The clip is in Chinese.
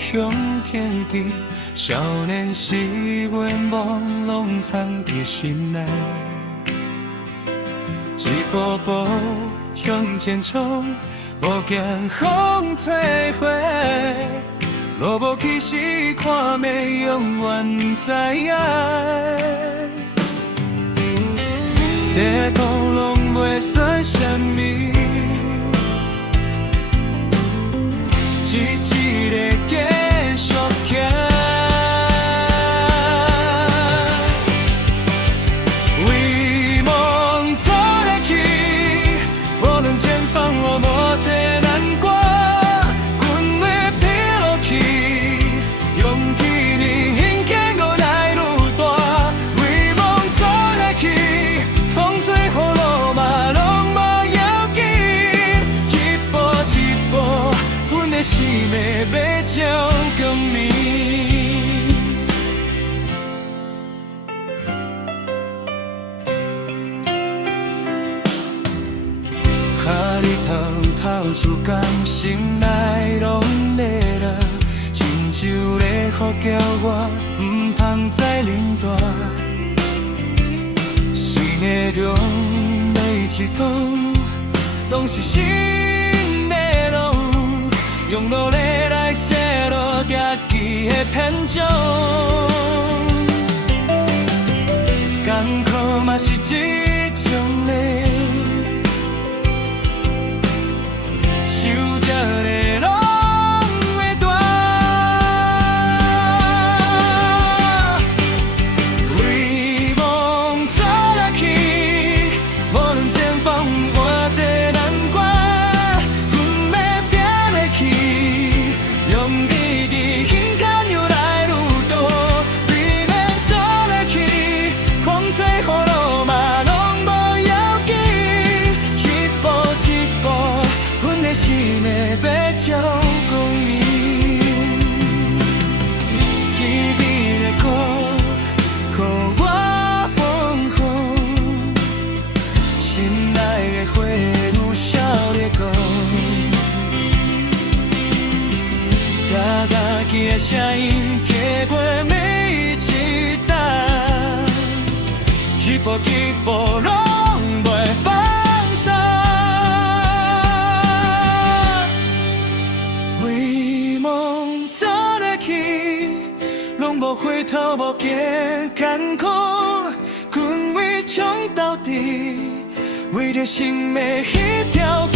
向天地，少年时愿望拢藏伫心内。一步步向前冲，无惊风吹花。路无起时看袂永远知影。地图拢袂算什么，一个继续行。为梦走下去，无论前方有无多难关，阮会拼落去，勇气你胸襟越来越大。为梦走下去，风吹雨落嘛拢无要紧，一步一步，阮的生命要照光明。看日头透出光，心内拢在热，亲像咧呼叫我，唔通再冷淡。生的中每一段，拢是新的路，用努力来写落家己的篇章。艰苦嘛是一种累。受这个拢会大，为梦走下去，无论前方有偌多难关，阮要拼下去，勇气伫胸间越来越大。为免走下去，风吹雨落嘛拢无要紧，一步一步。阮的生命要照光明，天边的歌，予我风雨，心内的花如少烈光，听家己的声音，走过每一站，一步一步拢袂放松。为梦走下去，拢无回头，无惊艰苦，阮为冲到底，为着生命迄条。